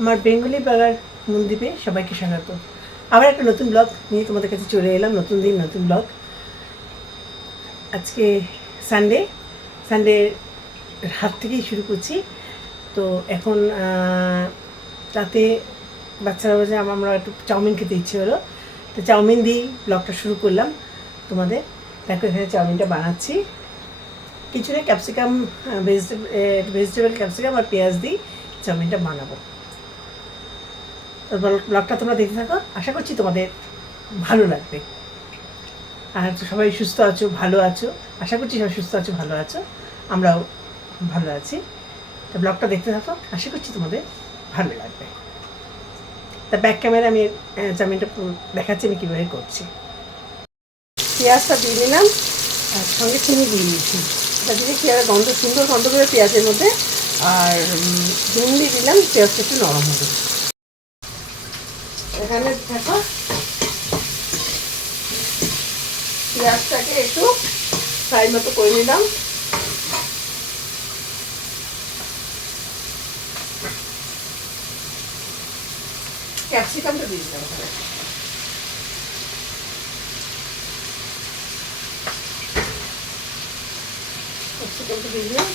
আমার Bengali blogger মনদ্বীপে সবাইকে স্বাগত। আবার একটা নতুন ব্লগ নিয়ে তোমাদের কাছে চলে এলাম। নতুন দিন নতুন ব্লগ। আজকে সানডে রাত থেকেই শুরু করছি। তো এখন রাতে বাচ্চারা বলছে আমরা একটু চাউমিন খেতে ইচ্ছে হলো, তো চাউমিন দিয়েই ব্লগটা শুরু করলাম তোমাদের। দেখো এখানে চাউমিনটা বানাচ্ছি, কিছু না ক্যাপসিকাম, ভেজিটেবল ক্যাপসিকাম আর পেঁয়াজ দিই চাউমিনটা বানাবো। ব্লগটা তোমরা দেখতে থাকো, আশা করছি তোমাদের ভালো লাগবে। আর সবাই সুস্থ আছো, ভালো আছো, আশা করছি সবাই সুস্থ আছো, ভালো আছো, আমরাও ভালো আছি। তো ব্লগটা দেখতে থাকো, আশা করছি তোমাদের ভালো লাগবে। তা ব্যাক ক্যামেরা আমি চাউমিনটা দেখাচ্ছি আমি কীভাবে করছি। পেঁয়াজটা দিয়ে দিলাম, আর সঙ্গে চিনি দিয়ে দিয়েছি। এটা দিয়ে পেঁয়াজ সুন্দর গন্ধ করে পেঁয়াজের মধ্যে, আর নুন দিয়ে দিলাম, পেঁয়াজটা একটু নরম হবে। এখানে দেখো পেঁয়াজটাকে একটু ফ্রাই মতো করে নিলাম। ক্যাপসিকামটা দিয়ে দিলাম, ক্যাপসিকামটা দিয়ে দিলাম।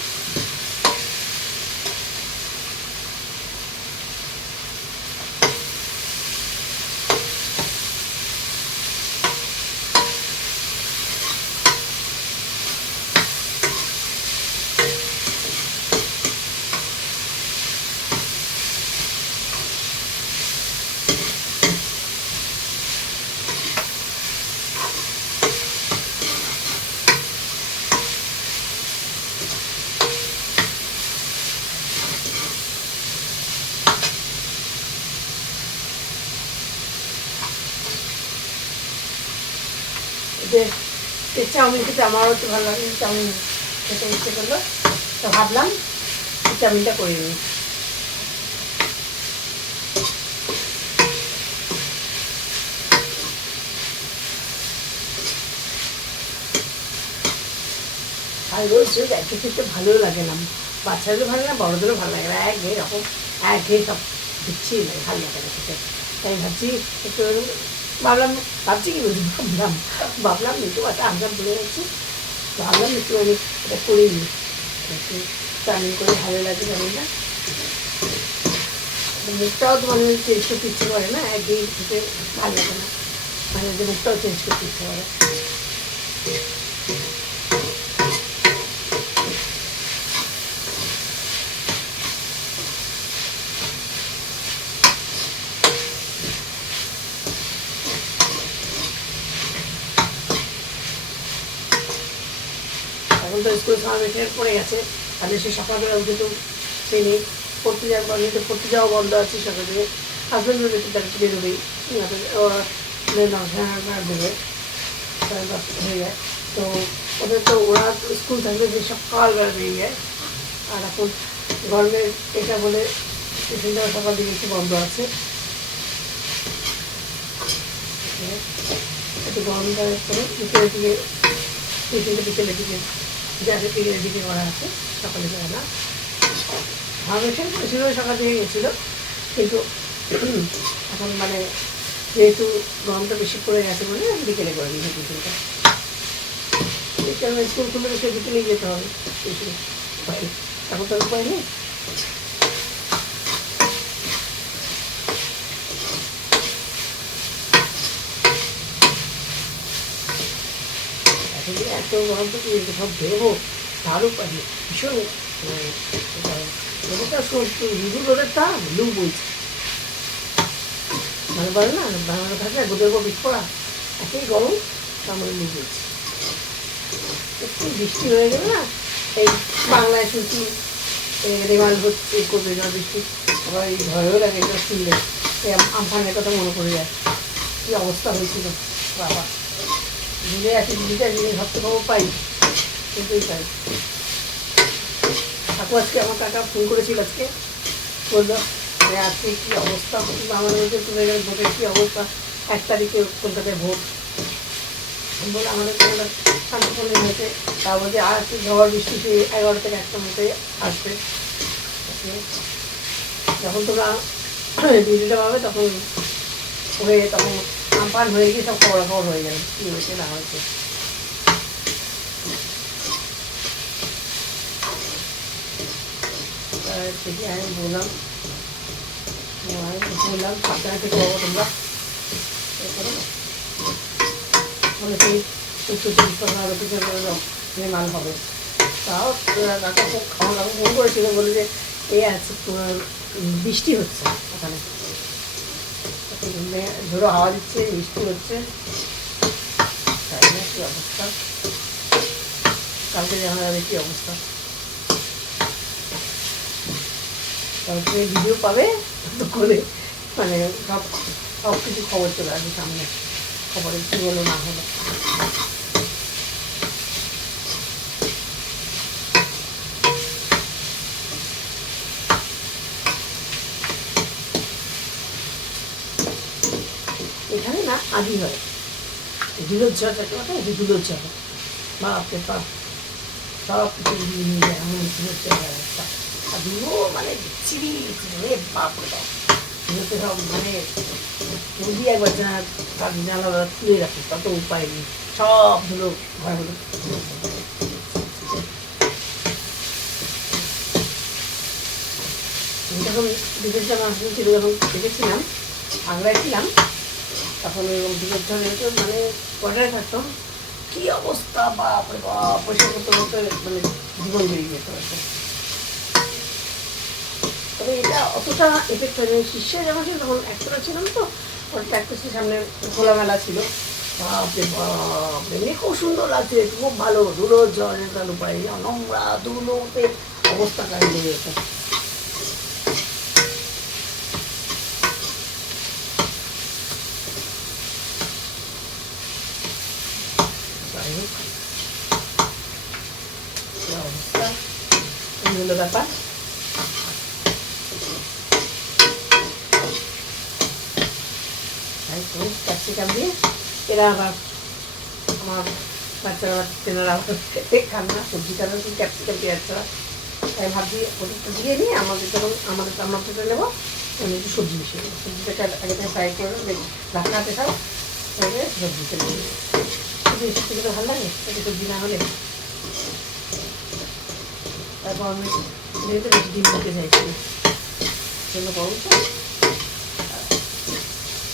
যে চাউমিন খেতে আমারও একটু ভালো লাগে, চাউমিন খেতে ইচ্ছে করলো, তো ভাবলাম চাউমিনটা করে নিই। আর রোজ রোজ একই খেতে ভালোও লাগে না, বাচ্চাদেরও ভালো না, বড়োদেরও ভালো লাগে না, একঘেয়ে সব দিচ্ছি লাগে, ভালো লাগে না খেতে। তাই ভাবছি একটু ভাবছি কি বলছি ভাবলাম একটু একটা আনসার বলে যাচ্ছি, ভাবলাম একটু আমি এটা করে নিই, একটু চাউমিন করে ভালো লাগে চাউমিনটা। মুখটাও তো মানে চেঞ্জ করতে ইচ্ছে করে না, একঘেয়ে খেতে ভালো লাগে না, মানে যে মুখটাও চেঞ্জ করতে ইচ্ছে করে। এখন তো স্কুল সামনে পড়ে গেছে, তাহলে সে সকালবেলা উঠে তো সে নেই, পড়তে যাওয়া পড়তে যাওয়া বন্ধ আছে সকাল থেকে। হাজব্যান্ড রোডে একটু বেরোবেই, ওরা দেবে, সাড়ে 10টা হয়ে যায়। তো ওদের তো ওরা স্কুল থাকলে যে সকালবেলা বেরিয়ে যায়। আর এখন গরমের এটা বলে টিফিন দেওয়া সকাল দিকে একটু বন্ধ আছে, একটু গরম দেওয়ার পরে বিকেলের দিকে টিফিনটা বিকেলের দিকে যাদের বিকেলের দিকে করা আছে, সকালে যায় না। ভাবেশন করেছিল সকাল থেকে গেছিলো, কিন্তু এখন মানে যেহেতু গরমটা বেশি পড়ে গেছে বলে বিকেলে করে দিয়েছি টিফিনটা। বিকেলে স্কুল খুলে সে বিকেলেই যেতে হবে টিফিন, এখন তো উপায় নেই। এখন এত গরম তো সব দেবো, তারও পারি ভীষণ রোদের তা লু বলছে, মানে বলে না বাংলা থাকে গোদের উপর বিষ পড়া, এতই গরম তার মানে লু বলছে। একটু বৃষ্টি হয়ে গেলে না, এই বাংলায় শুনছি রেমাল হচ্ছে, করবে না বৃষ্টি, আবার এই ভয়ও লাগে এটা শুনলে, এই আমফানের কথা মনে পড়ে যায়, কী অবস্থা হয়েছিল বাবা। ঘুরে আসি দিদিটা জিনিস ভাবতে পাবো পাই, কিন্তু পাই। কাকু আজকে আমার কাকা ফোন করেছিল, আজকে বললো যে আজকে কী অবস্থা আমাদের মধ্যে তুলে গেলে ভোটের কী অবস্থা, 1 তারিখে কলকাতায় ভোট, বলে আমাদের কোনো শান্তিপূর্ণ হয়েছে। তা বলছে আর একটু ঝড় বৃষ্টি 11 থেকে 1টার মধ্যে আসবে। যখন তোমরা ডিউটিটা পাবে তখন হয়ে তখন আমপান হয়ে গিয়ে সব খবর হয়ে যাবে কী হয়েছে না হয়েছে। থেকে আমি বললাম সাবধানে করবো তোমরা সেই 70-40 মাল হবে। তাও কাকা খুব খাওয়া দাওয়া ফোন করেছিল, বলে যে আছে তোমার বৃষ্টি হচ্ছে ওখানে, ঝোড়ো হাওয়া দিচ্ছে, বৃষ্টি হচ্ছে, তাই না কী অবস্থা, কালকে জানা যাবে কী অবস্থা। তারপরে ভিডিও পাবে করে, মানে সব কিছু খবর চলে আসবে সামনে, খবরের কী হলো না হলো। এখানে না আদি হয় দুলোজ্জল, যাকে কথা এই দুলোজ্জল, বাপরে বাপ সব কিছু নিয়ে যায় এমন দুলোজ্জল ব্যবস্থা। আর ধুলো মানে বিচ্ছিরি বাপরে বাপ, ধুলোতে সব মানে নদী একবার তার জানালা তুলে রাখে, তত উপায় নেই, সব ধুলো ঘরে হলো। যখন বিদেশ যখন ছিল, যখন দেখেছিলাম আগ্রায় ছিলাম, তখন ওই বিদেশ মানে কোয়ার্টারে থাকতাম, কী অবস্থা বাপরে বাপ, পয়সা করতে করতে মানে জীবন বেরিয়ে যেত। তবে এটা অতটা এফেক্ট হয়নি, শীর্ষে যখন ছিল তখন একশোটা ছিলাম, তো ওর প্র্যাকটিসের সামনে খোলামেলা ছিল, বাপরে বাপ এমনি খুব সুন্দর লাগছে, খুব ভালো, ধুলো জলের তার উপায় নোংরা ধুলোতে অবস্থা কাহিয়ে যেত। অবস্থা এই হলো ব্যাপার। ক্যাপসিকাম দিয়ে এরা আবার আমার বাচ্চারা তেনারা খান না, সবজি খান না, ক্যাপসিকাম পেঁয়াজ ছাড়া, তাই ভাবছি ওদেরটা দিয়ে নিয়ে আমাদের যখন আমাদেরটা নেবো আমি একটু সবজি মিশিয়ে নেবো, সবজিটাকে আগে থেকে ফ্রাই করে রাখা আছে সব, সবজিটা নিয়ে নেবো। সবজি খেতে ভালো লাগে, সবজি না হলে। তারপর আমি যেহেতু বেশি ডিম দিতে চাইছি জন্য করুন তো।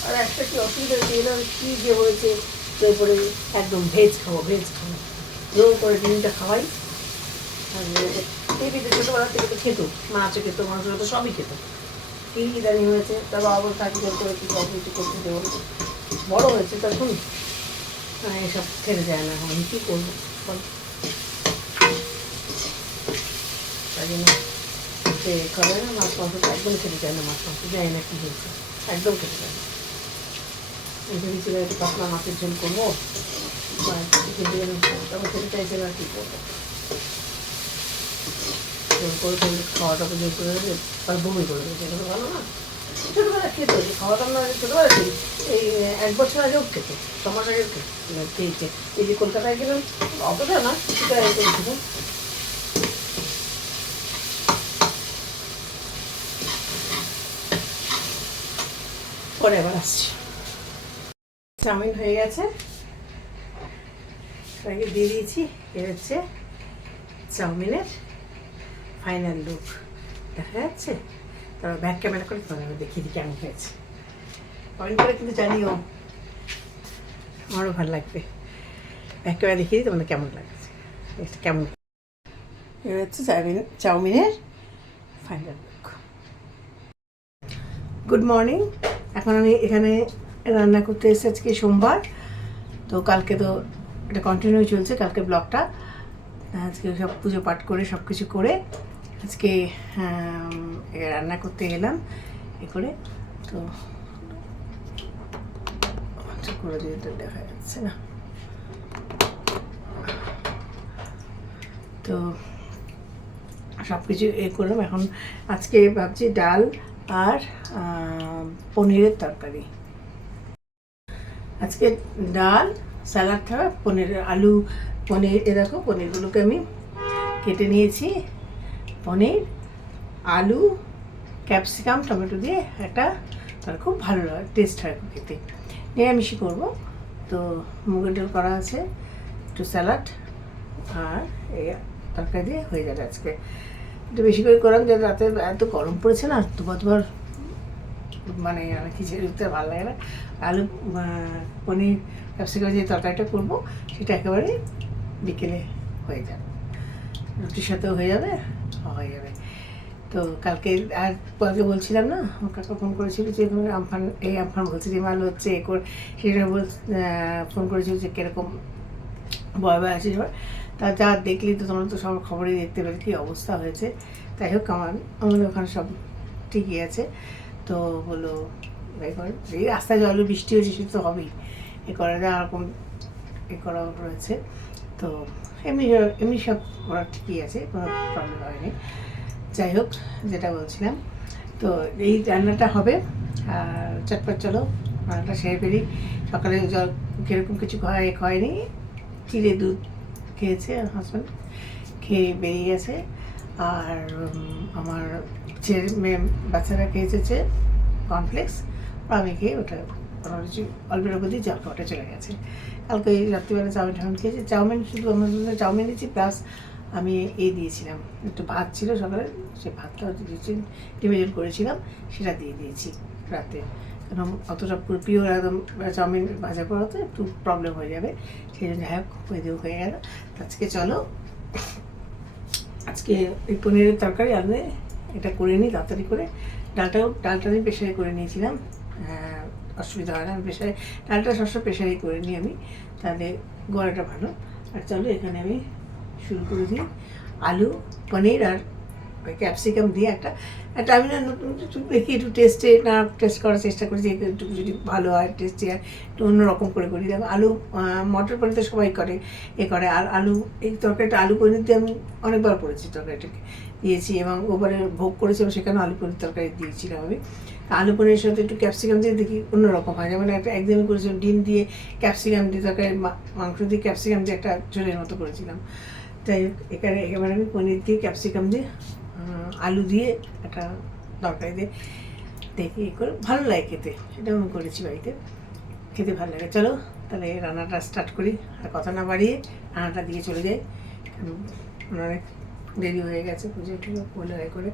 আর একটা কি অসুবিধা হয়েছে, এরকম কী যে হয়েছে, এরপরে একদম ভেজ খাবো জোর করে ডিমটা খাওয়াই। আর টিভিতে ছোটোবেলা থেকে তো খেত, মাছও খেত, মাংস খেত, সবই খেত, কী ইদানি হয়েছে, তার বাবা থাকি জোর করে কী কিছু করতে দেবো, বড়ো হয়েছে তখন এসব খেতে যায় না, আমি কী করবো বল। তাই জন্য সে খাবে না, মাছ মাংসটা একদম খেতে চায় না, মাছ মাংস যায় না কী হয়েছে, একদম খেতে চায় না। ভেবেছিল একটু পাতলা মাছের ঝোল করবো, তখন খেতে চাইছে না, কী করবো, জোর করে খাওয়াটাকে জোর করে দেবে, তার বমি করে দেবে, এগুলো ভালো না। ছোটোবেলা খেতে হয়েছে, খাওয়াটা আমরা ছোটোবেলা খেলি, এই 1 বছর আগেও খেতে, 6 মাস আগেও খেয়েছে। এই যে কলকাতায় গেলাম অতটা না, সেটা করেছিলাম। পরে আবার আসছি। চাউমিন হয়ে গেছে, সবাইকে দিয়ে দিয়েছি, এ হচ্ছে চাউমিনের ফাইনাল লুক, দেখা যাচ্ছে। তারপর ব্যাক ক্যামেরা করে তোমার দেখিয়ে দিই কেমন হয়েছে, কমেন্ট করে কিন্তু জানিও, আমারও ভালো লাগবে। ব্যাক ক্যামেরা দেখিয়ে দিই তোমাদের কেমন লাগছে, কেমন। এ হচ্ছে চাউমিনের ফাইনাল লুক। গুড মর্নিং, এখন আমি এখানে রান্না করতে এসেছি, আজকে সোমবার, তো কালকে তো এটা কন্টিনিউ চলছে, কালকে ব্লগটা। আজকে সব পুজো পাঠ করে সব কিছু করে আজকে রান্না করতে গেলাম এ করে, তো করে দিয়ে দেখা যাচ্ছে না, তো সব কিছু এ করলাম। এখন আজকে ভাবছি ডাল আর পনিরের তরকারি, আজকে ডাল, স্যালাড থাকা, আলু পনির, এ দেখো পনিরগুলোকে আমি কেটে নিয়েছি, পনির, আলু ক্যাপসিকাম টমেটো দিয়ে একটা তার খুব ভালো টেস্ট হয় খেতে। নিরামিষই করবো, তো মুগের ডাল করা আছে, একটু স্যালাড আর এই তরকারি দিয়ে হয়ে যাবে আজকে। একটু বেশি করে করলাম যে রাতে এত গরম পড়েছে না, দুবার মানে খিচুড়ি উঠতে ভালো লাগে না। আলু পনির ক্যাপসিকাম যে তরকারিটা করবো সেটা একেবারে বিকেলে হয়ে যাবে, রুটির সাথেও হয়ে যাবে। তো কালকে বলছিলাম না, আমার কাকা ফোন করেছিল যে আমফান বলছে যে মাল হচ্ছে সেটা ফোন করেছিল যে কীরকম ভয় আছে সবার। তা যা দেখলি তো তোমরা তো সব খবরেই দেখতে পেলে কী অবস্থা হয়েছে। তাই হোক আমাদের ওখানে সব ঠিকই আছে। তো বললো এই রাস্তায় জল বৃষ্টি হয়েছে সেটা তো হবেই, এ করা যা এরকম করা রয়েছে। তো এমনি সব ওরা ঠিকই আছে, কোনো প্রবলেম হয়নি। যাই হোক, যেটা বলছিলাম, তো এই রান্নাটা হবে। আর চটপট চলো রান্নাটা সেরে ফেলি। সকালে জল কীরকম কিছু খায়নি, চিড়ে দুধ খেয়েছে হাজব্যান্ড, খেয়ে বেরিয়ে গেছে। আর আমার মেয়ে বাচ্চারা খেয়েছে কর্নফ্লেক্স, আমি খেয়ে ওটা অল্পের উপর দিয়ে জল খাওয়াটা চলে গেছে। কালকে রাত্রিবেলা চাউমিন খেয়েছি, শুধু আমার জন্য চাউমিন দিয়েছি, প্লাস আমি দিয়েছিলাম একটু ভাত ছিল সকালে, সেই ভাতটা দিয়েছি, ডিভিশন করেছিলাম, সেটা দিয়ে দিয়েছি রাতে। কারণ অতটা প্রিয় একদম চাউমিন ভাজা করাতে একটু প্রবলেম হয়ে যাবে, সেই জন্য যাই হোক হয়ে গেল। আজকে চলো, আজকে এই পনিরের তরকারি আলু এটা করে নিই তাড়াতাড়ি করে। ডালটা আমি প্রেশারে করে নিয়েছিলাম, অসুবিধা হয় না, আমি ডালটা সবসময় প্রেশারেই করে নিই আমি, তাহলে গলাটা ভালো। আর চলো এখানে আমি শুরু করে দিই। আলু পনির আর ক্যাপসিকাম দিয়ে একটা আমি না নতুন দেখি একটু টেস্ট করার চেষ্টা করেছি, একটু যদি ভালো হয় টেস্টি হয় একটু অন্যরকম করে করি। দেখো আলু মটর পনির তো সবাই করে আর আলু এই তরকারিটা আলু পনির দিয়ে আমি অনেকবার করেছি, তরকারিটাকে দিয়েছি এবং ওবারে ভোগ করেছিলাম, সেখানে আলু পনির তরকারি দিয়েছিলাম আমি। আলু পনিরের সাথে একটু ক্যাপসিকাম দিয়ে দেখি অন্যরকম হয়। যেমন একদিন করেছিলাম ডিম দিয়ে ক্যাপসিকাম দিয়ে তরকারি, মাংস দিয়ে ক্যাপসিকাম দিয়ে একটা ঝোলের মতো করেছিলাম। তাই একেবারে আমি পনির দিয়ে ক্যাপসিকাম দিয়ে আলু দিয়ে একটা তরকারি দিয়ে দেখি করে ভালো লাগে খেতে, সেটাও আমি করেছি বাড়িতে, খেতে ভালো লাগে। চলো তাহলে রান্নাটা স্টার্ট করি, আর কথা না বাড়িয়ে রান্নাটা দিয়ে চলে যাই, অনেক দেরি হয়ে গেছে। পুজো টুজো করে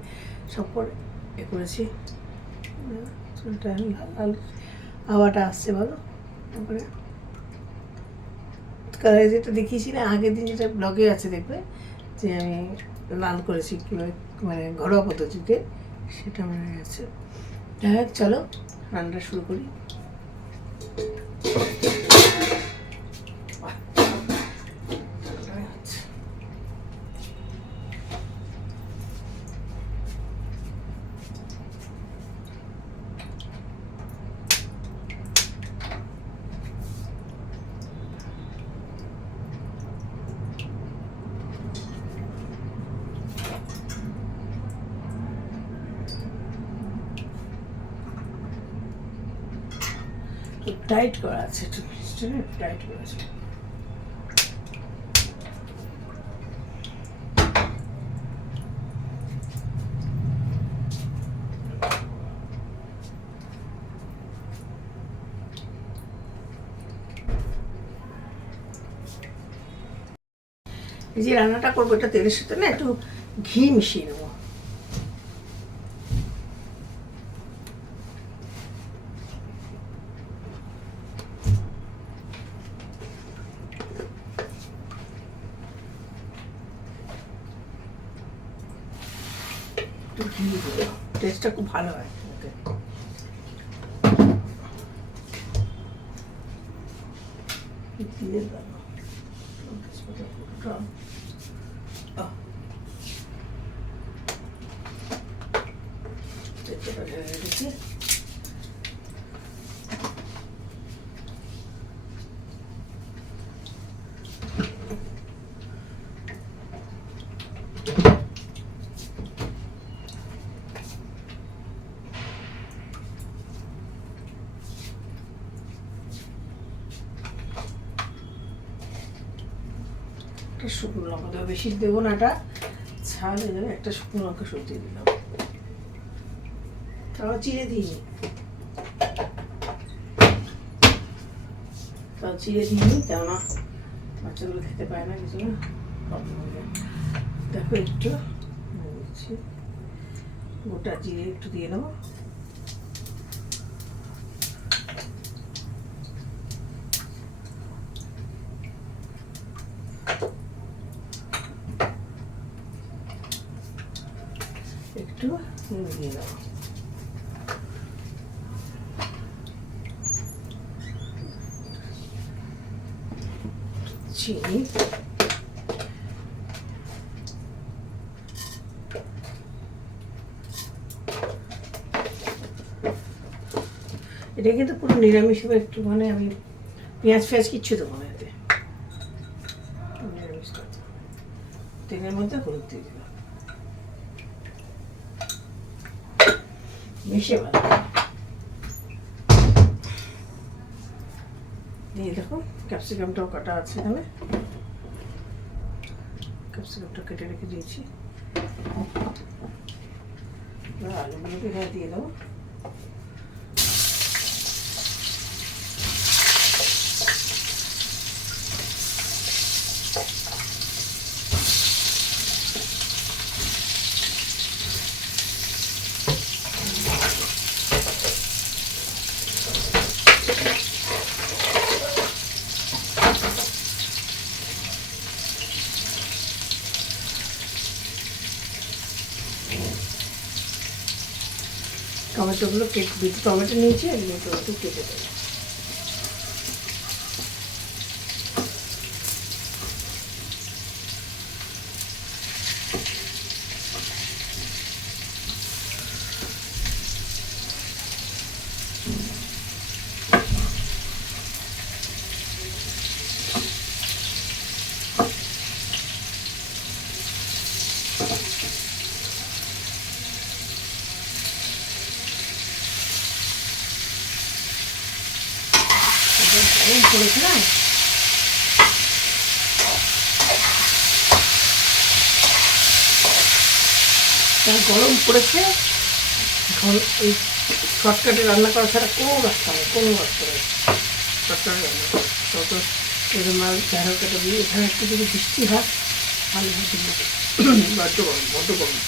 সব করে করেছি। চুলটা লাল হাওয়াটা আসছে ভালো। তারপরে কালার যেটা দেখিয়েছি না আগের দিন, যেটা ব্লগে আছে দেখবে যে আমি লাল করেছি কীভাবে, মানে ঘরোয়া পদ্ধতিতে, সেটা মনে গেছে। যাই হোক চলো রান্নাটা শুরু করি। টাইট করা আছে, একটু টাইট করা আছে। এই যে রান্নাটা করবো, এটা তেলের সাথে না একটু ঘি মিশিয়ে নেবো। ঘি দেবো, টেস্টটা খুব ভালো হয়। দিয়ে দেবো শুকনো লঙ্কা দেবো, বেশি দেবো না, এটা ঝাল হয়ে যাবে। একটা শুকনো লঙ্কা সবজি দিলাম। তাও চিড়ে দিই, কেননা বাচ্চাগুলো খেতে পায় না, কিছু না প্রবলেম হয়ে যায়। দেখো একটু দিচ্ছি, গোটা জিরে একটু দিয়ে দেবো, একটু দিয়ে দেবো, চিনি, এটা কিন্তু পুরো নিরামিষ হবে, একটু মানে আমি পেঁয়াজ ফেঁয়াজ কিচ্ছু দেবো না এতে, নিরামিষ তেলের মধ্যে হলুদ দিয়ে দিলাম, মিশিয়ে ভালো দিয়ে দেখো ক্যাপসিকামটাও কাটা আছে, এখানে ক্যাপসিকামটা কেটে রেখে দিয়েছি, আলুগুলোকে এখানে দিয়ে দেবো, টমেটোগুলো দুটো টমেটো নিয়েছি, আর দুটো একটু কেটে দেবো, গরম পড়েছে না, গরম পড়েছে, এখন এই শর্টকাটে রান্না করা ছাড়া কোনো রাস্তা নেই, কোনো রাস্তা নেই শর্টকাটে রান্না করা, তত এরকম ঝাড়াল কাটা দিয়ে এখানে একটু যদি বৃষ্টি হয় ভালো হতে বড্ড গরম, বড্ড গরম।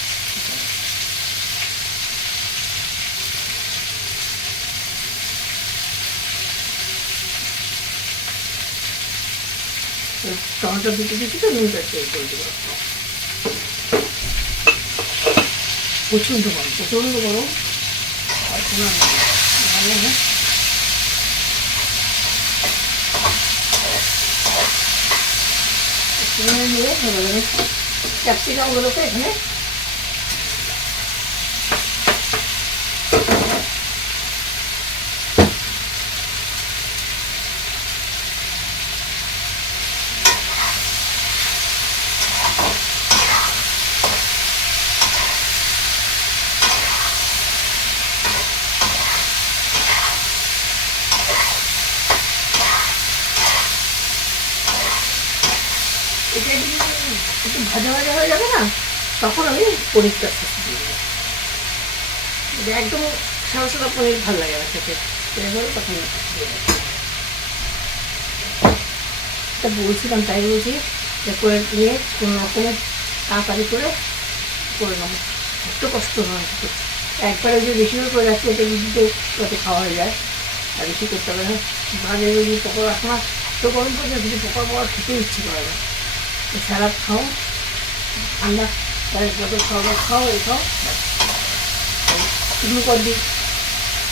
টমেটো দিতে দিচ্ছি তো নুনটা একটু করে দেবো, প্রচণ্ড গরম, প্রচণ্ড গরম, আর কোনো ভালো না, নিয়ে ভালো ক্যাপসিকামগুলোকে এখানে এটা একটু ভাজা ভাজা হয়ে যাবে না, তখন আমি পনিরটা দিয়ে দেবো, এটা একদম সাদা সাদা পনির ভালো লাগে না খেতে, এভাবে তখন এটা বলছিলাম, তাই বলছি যে করে নিয়ে কোনো রকমের তাড়াতাড়ি করে নেবো, একটু কষ্ট নয়, একবারে যে বেশি করে যাচ্ছে এটা দিতে যাতে খাওয়া হয়ে যায়, আর বেশি করতে হবে না, বাজে যদি পকোড়া খাওয়া তো গরম পড়ছে, কিছু পকোড়া খেতে ইচ্ছে করে না, স্যালাড খাও, ঠান্ডা তাদের যত শরবত খাও, এই খাও, গ্লুকন ডি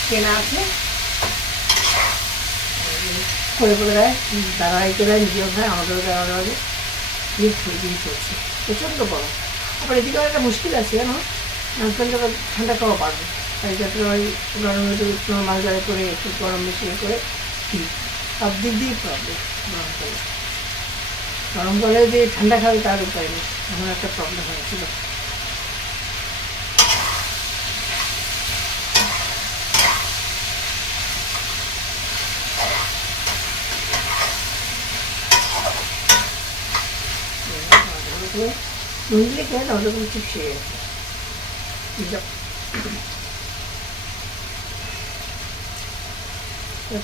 কেনা আছে করে দেয়, দাদাই করে দেয়, নিজেও খায়, আমাদেরও দেওয়া হবে, দিয়ে চলছে, প্রচণ্ড গরম। আবার এদিকে একটা মুশকিল আছে কেন, হাজব্যান্ডটা ঠান্ডা খাওয়া পারবে, তাই যাতে ওই গরমে একটু নর্মাল জলে করে একটু গরম মিশিয়ে করে দিই, সব দিক দিয়ে প্রবলেম, গরম জলে যে ঠান্ডা খাবে তার উপায় নেই, এমন একটা প্রবলেম হয়েছিল। নুন দিলে খেয়ে না, ওরকম ঠিক সে গেছে,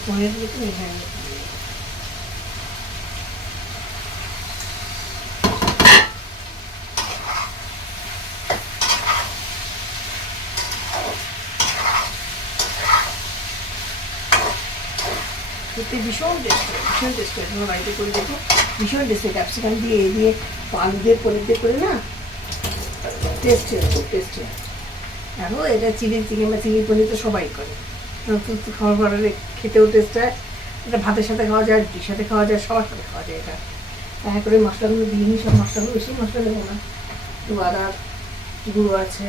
পনির একটু হ্যাঁ খেতে ভীষণ টেস্ট হয় তোমার বাড়িতে করে দেখো, ভীষণ টেস্ট হয়। ক্যাপসিকাম দিয়ে এই দিয়ে আলু দিয়ে পনির দিয়ে করে না টেস্ট হয়, খুব টেস্ট হয়। দেখো এটা চিলি চিকেন বা চিলি পনির তো সবাই করে, খাবার পরে খেতেও টেস্ট হয়। এটা ভাতের সাথে খাওয়া যায়, রুটির সাথে খাওয়া যায়, সবার সাথে খাওয়া যায়। এটা এক করে মশলাগুলো দিয়ে নিই, সব মশলাগুলো বেশি মশলা দেবো না, একটু আদা গুঁড়ো আছে,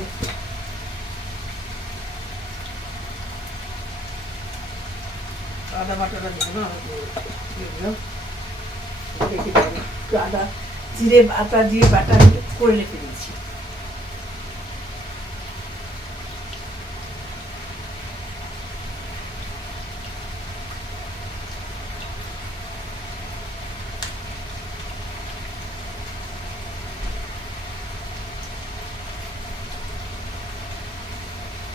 আদা বাটাটা দেবো না, একটু আদা জিরে বাটা করে রেখে দিয়েছি।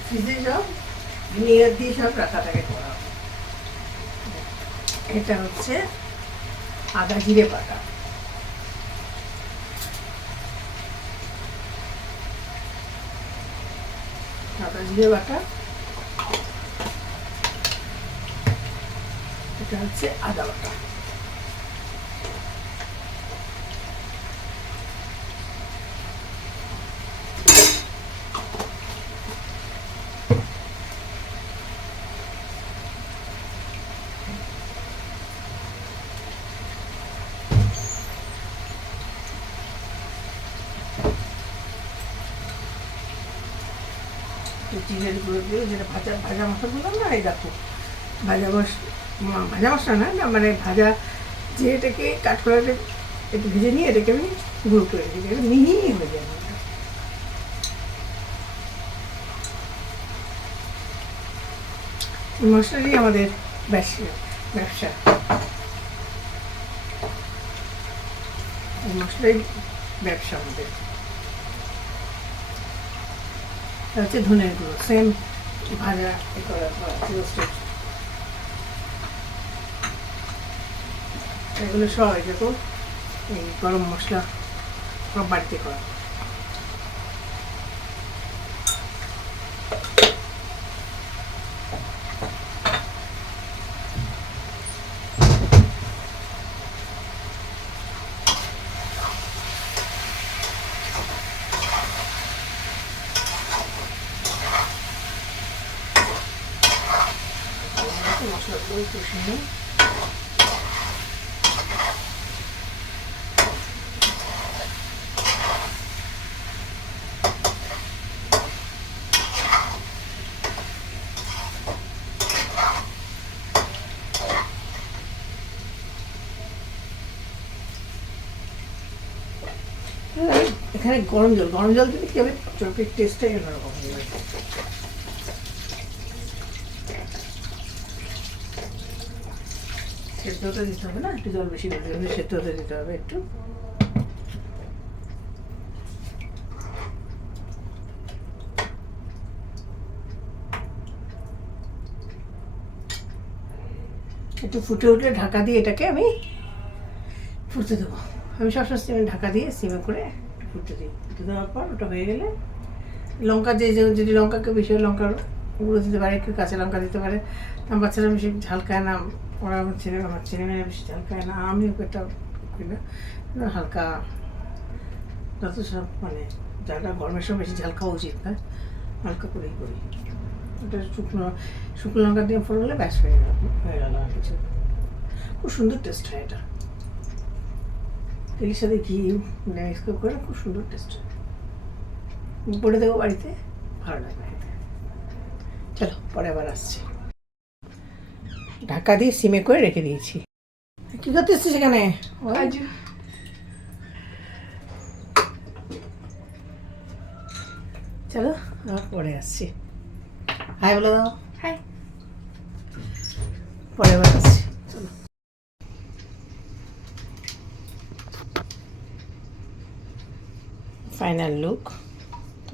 ফ্রিজে সব ভিনেগার দিয়ে সব রাখা থাকে করা। এটা হচ্ছে আদা জিরে বাটা, আদা জিরে বাটা, এটা হচ্ছে আদা বাটা। জিরের গুঁড়ো দিয়ে যেটা ভাজা ভাজা মশলা বললাম না, এই দেখো ভাজা মশলা না মানে ভাজা যে এটাকে কাঠকলাটা একটু ভেজে নিয়ে এটাকে আমি গুঁড়ো করে দিই, এটা মিহি হয়ে যায়। মশলারই আমাদের ব্যবসা, মশলাই ব্যবসা আমাদের। হচ্ছে ধনের গুঁড়ো, সেম ভাজা করা রোস্টেড, এগুলো সব দেখো এই গরম মশলা সব বাড়িতে করা। মশলাগুলো কষিয়ে নিই। এখানে গরম জল দিলে কি হবে, চরকের টেস্টটাই অন্যরকম হয়ে যাবে। সেদ্ধটা দিতে হবে না, একটু জল বেশি দিতে হবে, সেদ্ধটা দিতে হবে একটু। একটু ফুটে উঠলে ঢাকা দিয়ে এটাকে আমি ফুটতে দেবো। আমি সবসময় ঢাকা দিয়ে সিমে করে ফুটতে দিই। ফুটে দেওয়ার পর ওটা হয়ে গেলে লঙ্কা যদি লঙ্কাকে বেশি লঙ্কার গুঁড়ো দিতে পারে, একটু কাঁচা লঙ্কা দিতে পারে। আমার বাচ্চারা বেশি ঝাল খায় না, ওরা আমার ছেলে মেয়েরা বেশি ঝাল খায় না, আমি ওটা করি না, হালকা যত সব মানে যারা গরমের সময় বেশি ঝাল খাওয়া উচিত না, হালকা করেই করি। ওটা শুকনো লঙ্কা দিয়ে ফোড়লে ব্যাস হয়ে গেল আর কিছু। খুব সুন্দর টেস্ট হয় এটা, তেলের সাথে ঘি মিক্স করে খুব সুন্দর টেস্ট হয়। করে দেবো বাড়িতে, ভালো লাগবে খেতে। চলো পরে আবার আসছি। ঢাকা দিয়ে সিমে করে রেখে দিয়েছি। কি করতে এসছি সেখানে? চলো আবার পরে আসছি। হাই বলে দাও। হাই, পরে আবার আসছি। চলো। Final look.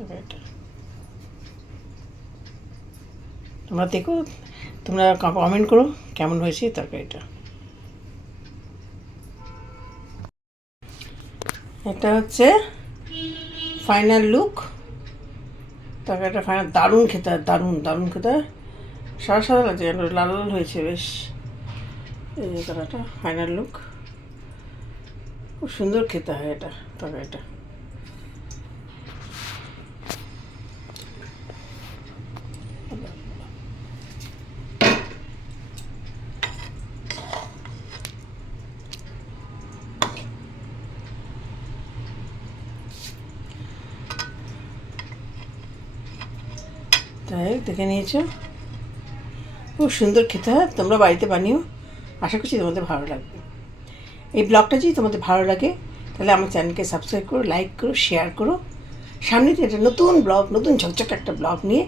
এটা তোমরা দেখো, তোমরা কমেন্ট করো কেমন হয়েছে এই তরকারিটা। এটা হচ্ছে ফাইনাল লুক। তরকারিটা ফাইনাল, দারুণ খেতে, দারুণ দারুণ খেতে, সাদা সাদা লাগছে, লাল লাল হয়েছে বেশ। এই যে তরকারিটা ফাইনাল লুক, খুব সুন্দর খেতে হয় এটা তরকারিটা। তাই দেখে নিয়েছো, খুব সুন্দর খেতে হয়। তোমরা বাড়িতে বানিও, আশা করছি তোমাদের ভালো লাগবে। এই ব্লগটা যদি তোমাদের ভালো লাগে তাহলে আমার চ্যানেলকে সাবস্ক্রাইব করো, লাইক করো, শেয়ার করো। সামনে তো একটা নতুন ব্লগ, নতুন ঝকঝক একটা ব্লগ নিয়ে,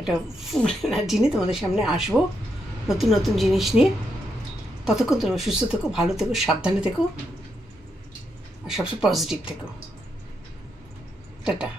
একটা ফুল এনার্জি নিয়ে তোমাদের সামনে আসবো, নতুন নতুন জিনিস নিয়ে। ততক্ষণ তোমরা সুস্থ থেকো, ভালো থেকো, সাবধানে থেকো, আর সবসময় পজিটিভ থেকো। টাটা।